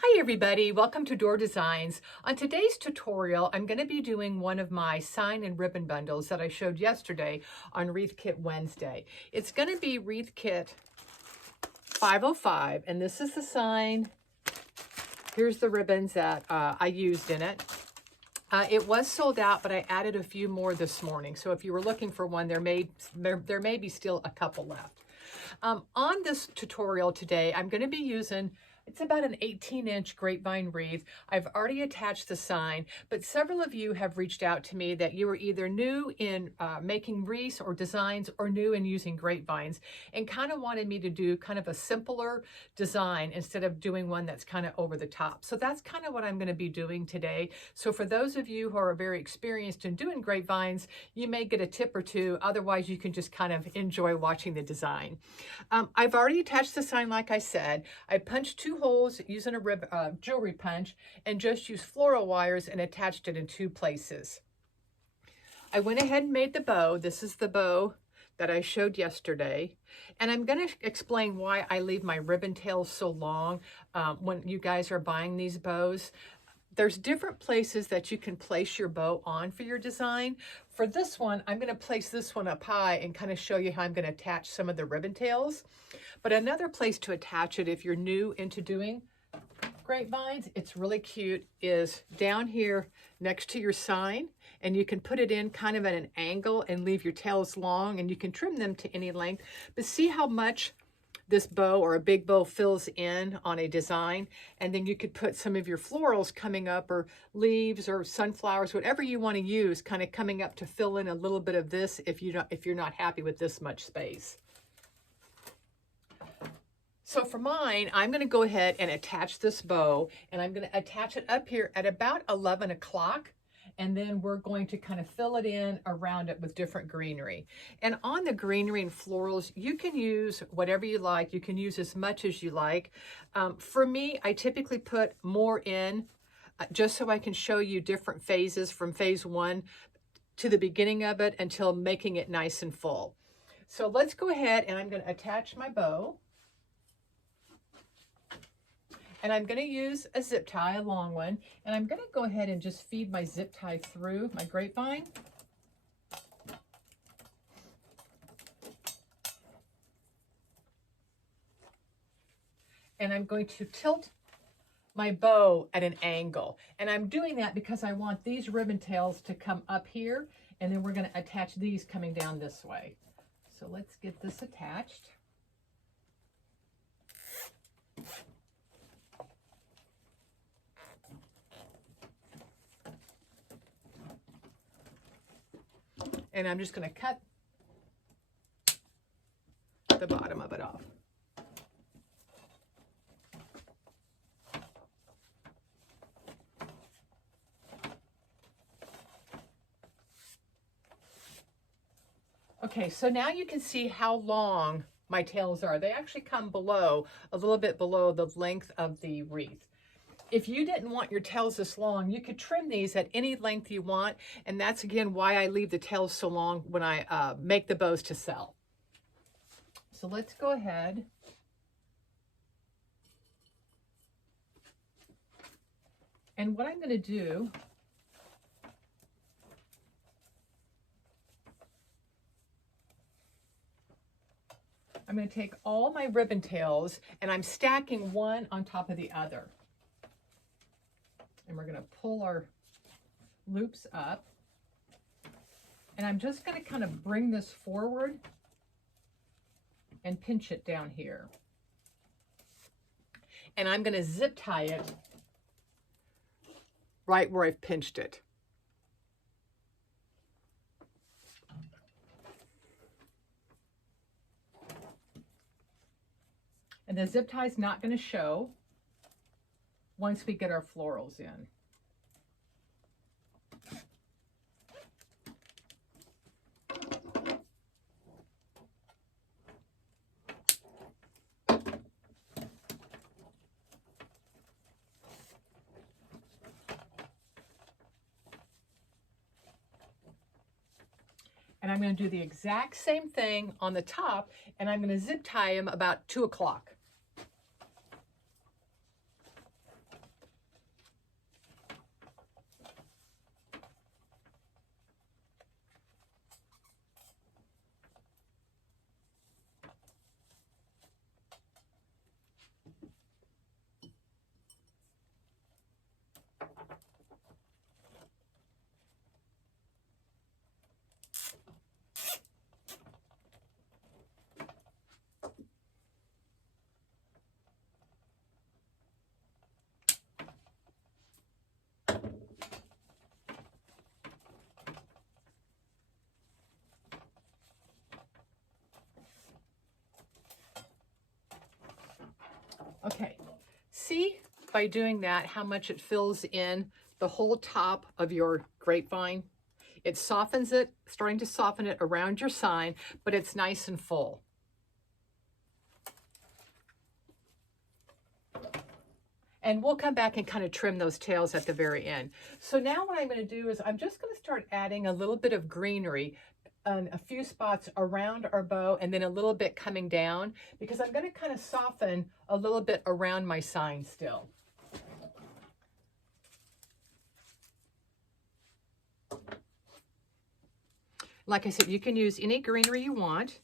Hi everybody, welcome to Door Designs. On today's tutorial, I'm going to be doing one of my sign and ribbon bundles that I showed yesterday on Wreath Kit Wednesday. It's going to be Wreath Kit 505, and this is the sign. Here's the ribbons that I used in it. It was sold out, but I added a few more this morning. So if you were looking for one, there may be still a couple left. On this tutorial today, I'm going to be using, it's about an 18-inch grapevine wreath. I've already attached the sign, but several of you have reached out to me that you were either new in making wreaths or designs or new in using grapevines and kind of wanted me to do kind of a simpler design instead of doing one that's kind of over the top. So that's kind of what I'm going to be doing today. So for those of you who are very experienced in doing grapevines, you may get a tip or two. Otherwise, you can just kind of enjoy watching the design. I've already attached the sign, like I said. I punched 2 holes using a jewelry punch and just used floral wires and attached it in 2 places. I went ahead and made the bow. This is the bow that I showed yesterday. And I'm going to explain why I leave my ribbon tails so long when you guys are buying these bows. There's different places that you can place your bow on for your design. For this one, I'm going to place this one up high and kind of show you how I'm going to attach some of the ribbon tails. But another place to attach it if you're new into doing grapevines, it's really cute, is down here next to your sign. And you can put it in kind of at an angle and leave your tails long, and you can trim them to any length. But see how much this bow or a big bow fills in on a design, and then you could put some of your florals coming up, or leaves or sunflowers, whatever you want to use, kind of coming up to fill in a little bit of this if you're not happy with this much space. So for mine, I'm going to go ahead and attach this bow, and I'm going to attach it up here at about 11 o'clock. And then we're going to kind of fill it in around it with different greenery. And on the greenery and florals, you can use whatever you like. You can use as much as you like. For me, I typically put more in just so I can show you different phases from phase 1 to the beginning of it until making it nice and full. So let's go ahead, and I'm going to attach my bow. And I'm going to use a zip tie, a long one, and I'm going to go ahead and just feed my zip tie through my grapevine. And I'm going to tilt my bow at an angle. And I'm doing that because I want these ribbon tails to come up here, and then we're going to attach these coming down this way. So let's get this attached. And I'm just going to cut the bottom of it off. Okay, so now you can see how long my tails are. They actually come below, a little bit below the length of the wreath. If you didn't want your tails this long, you could trim these at any length you want. And that's, again, why I leave the tails so long when I make the bows to sell. So let's go ahead. And what I'm going to do, I'm going to take all my ribbon tails, and I'm stacking one on top of the other. And we're going to pull our loops up. And I'm just going to kind of bring this forward and pinch it down here. And I'm going to zip tie it right where I've pinched it. And the zip tie is not going to show once we get our florals in. And I'm going to do the exact same thing on the top, and I'm going to zip tie them about 2 o'clock. Okay, see by doing that how much it fills in the whole top of your grapevine? It softens it, starting to soften it around your sign, but it's nice and full. And we'll come back and kind of trim those tails at the very end. So now what I'm going to do is I'm just going to start adding a little bit of greenery on a few spots around our bow and then a little bit coming down, because I'm going to kind of soften a little bit around my sign still. Like I said, you can use any greenery you want.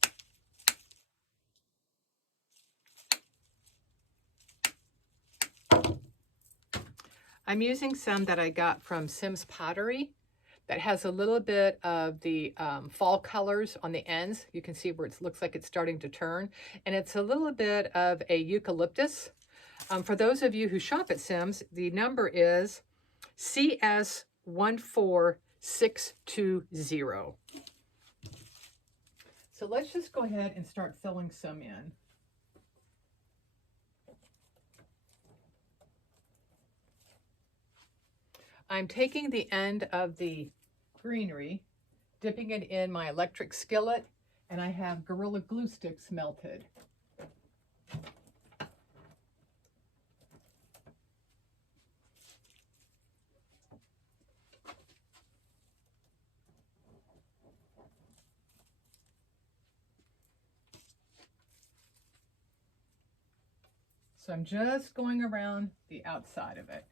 I'm using some that I got from Sim's Pottery that has a little bit of the fall colors on the ends. You can see where it looks like it's starting to turn. And it's a little bit of a eucalyptus. For those of you who shop at Sim's, the number is CS14620. So let's just go ahead and start filling some in. I'm taking the end of the greenery, dipping it in my electric skillet, and I have Gorilla Glue sticks melted. So I'm just going around the outside of it.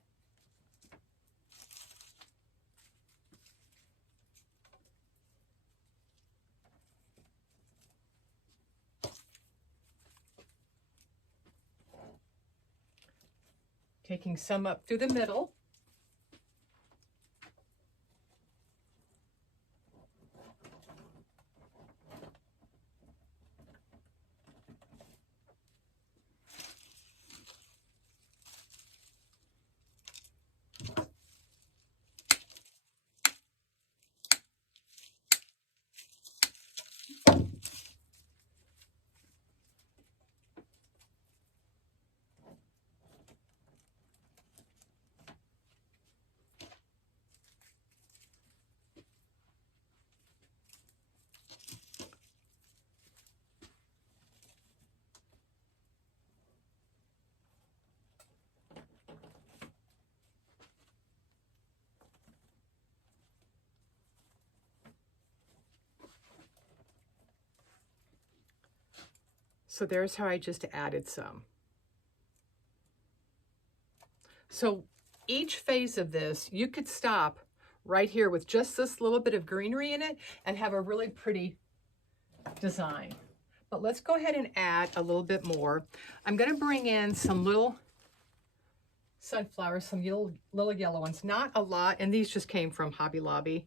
Taking some up through the middle. So there's how I just added some. So each phase of this, you could stop right here with just this little bit of greenery in it and have a really pretty design. But let's go ahead and add a little bit more. I'm going to bring in some little sunflowers, some little yellow ones, not a lot, and these just came from Hobby Lobby.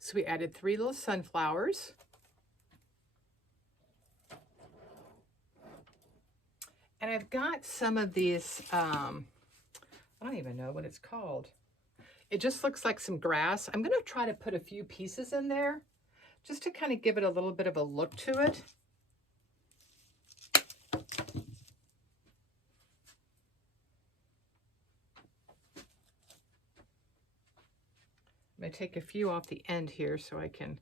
So we added 3 little sunflowers. And I've got some of these, I don't even know what it's called. It just looks like some grass. I'm going to try to put a few pieces in there just to kind of give it a little bit of a look to it. I'm going to take a few off the end here so I can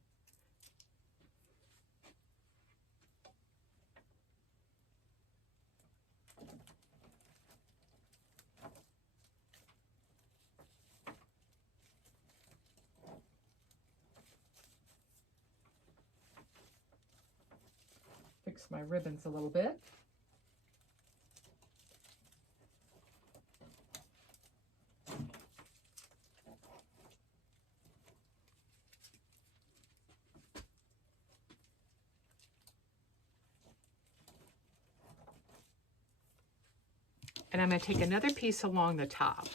fix my ribbons a little bit. And I'm going to take another piece along the top.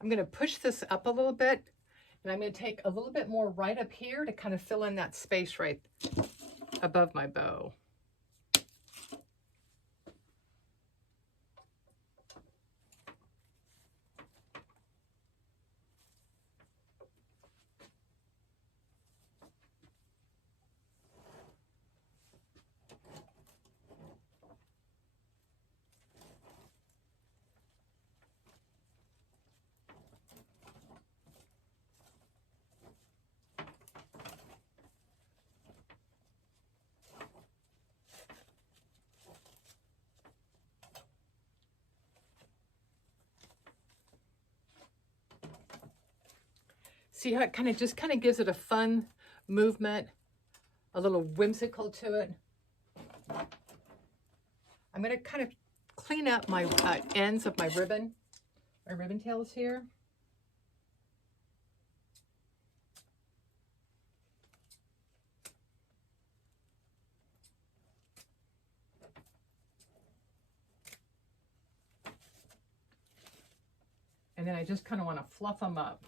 I'm going to push this up a little bit, and I'm going to take a little bit more right up here to kind of fill in that space right above my bow. See how it kind of gives it a fun movement, a little whimsical to it. I'm going to kind of clean up my ends of my ribbon tails here. And then I just kind of want to fluff them up.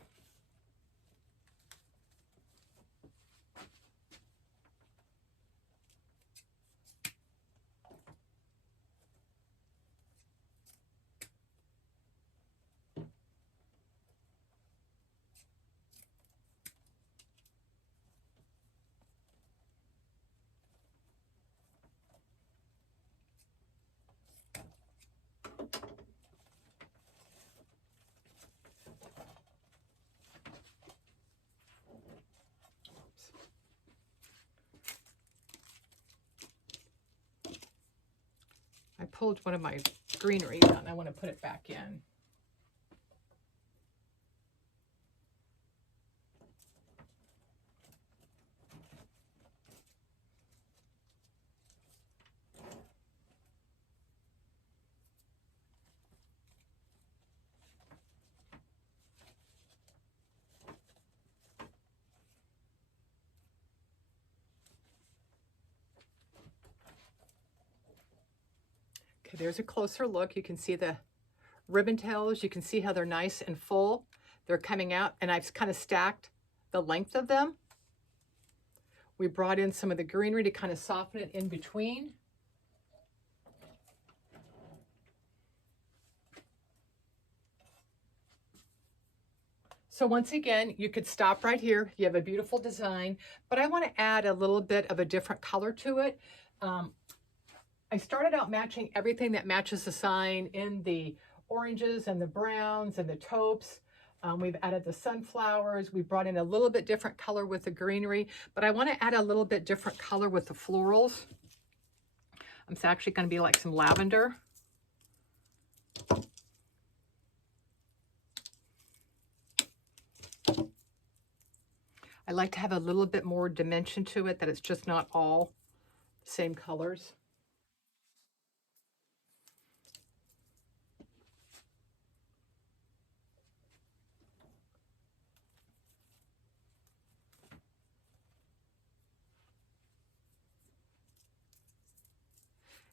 I pulled one of my greenery out and I want to put it back in. Okay, there's a closer look. You can see the ribbon tails. You can see how they're nice and full. They're coming out, and I've kind of stacked the length of them. We brought in some of the greenery to kind of soften it in between. So once again, you could stop right here. You have a beautiful design, but I want to add a little bit of a different color to it. I started out matching everything that matches the sign in the oranges and the browns and the taupes. We've added the sunflowers. We brought in a little bit different color with the greenery, but I want to add a little bit different color with the florals. It's actually going to be like some lavender. I like to have a little bit more dimension to it, that it's just not all the same colors.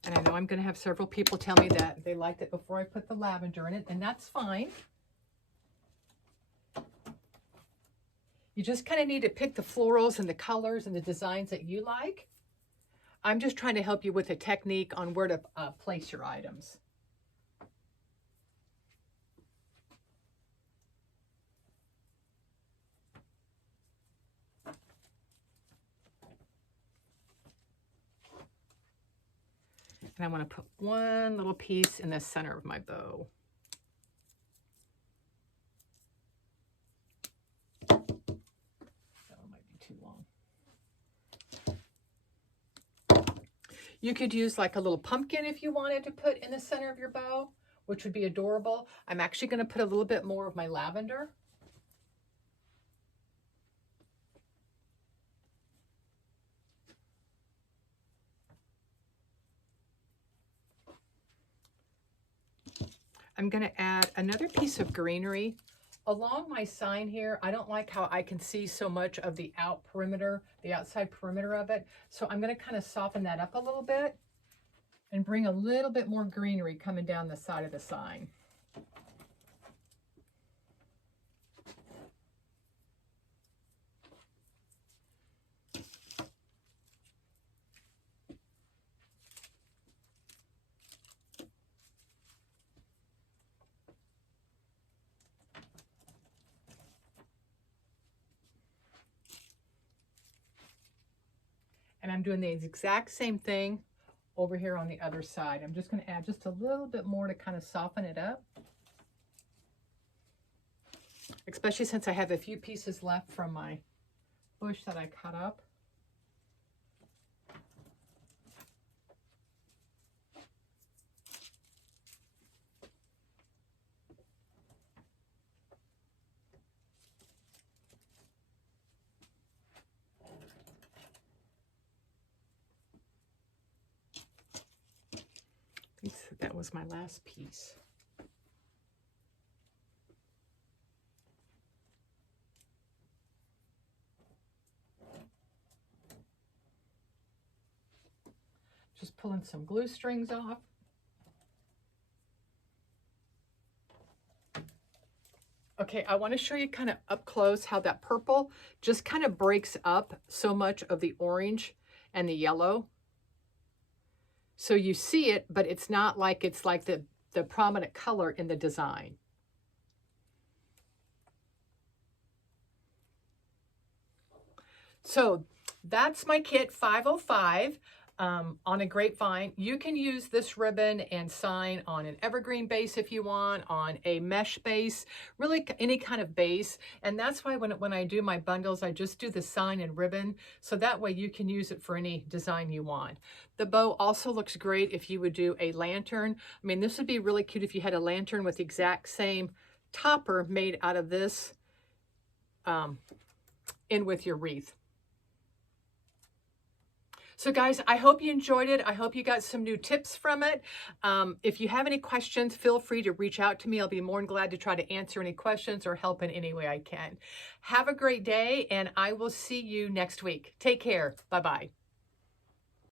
And I know I'm going to have several people tell me that they liked it before I put the lavender in it, and that's fine. You just kind of need to pick the florals and the colors and the designs that you like. I'm just trying to help you with a technique on where to place your items. And I want to put one little piece in the center of my bow. That one might be too long. You could use like a little pumpkin if you wanted to put in the center of your bow, which would be adorable. I'm actually going to put a little bit more of my lavender. I'm going to add another piece of greenery along my sign here. I don't like how I can see so much of the outside perimeter of it. So I'm going to kind of soften that up a little bit and bring a little bit more greenery coming down the side of the sign. And I'm doing the exact same thing over here on the other side. I'm just going to add just a little bit more to kind of soften it up. Especially since I have a few pieces left from my bush that I cut up. That was my last piece. Just pulling some glue strings off. Okay, I want to show you kind of up close how that purple just kind of breaks up so much of the orange and the yellow. So you see it, but it's not like it's like the prominent color in the design. So that's my kit 505 on a grapevine. You can use this ribbon and sign on an evergreen base if you want, on a mesh base, really any kind of base. And that's why when I do my bundles, I just do the sign and ribbon. So that way you can use it for any design you want. The bow also looks great if you would do a lantern. I mean, this would be really cute if you had a lantern with the exact same topper made out of this in with your wreath. So guys, I hope you enjoyed it. I hope you got some new tips from it. If you have any questions, feel free to reach out to me. I'll be more than glad to try to answer any questions or help in any way I can. Have a great day, and I will see you next week. Take care. Bye-bye.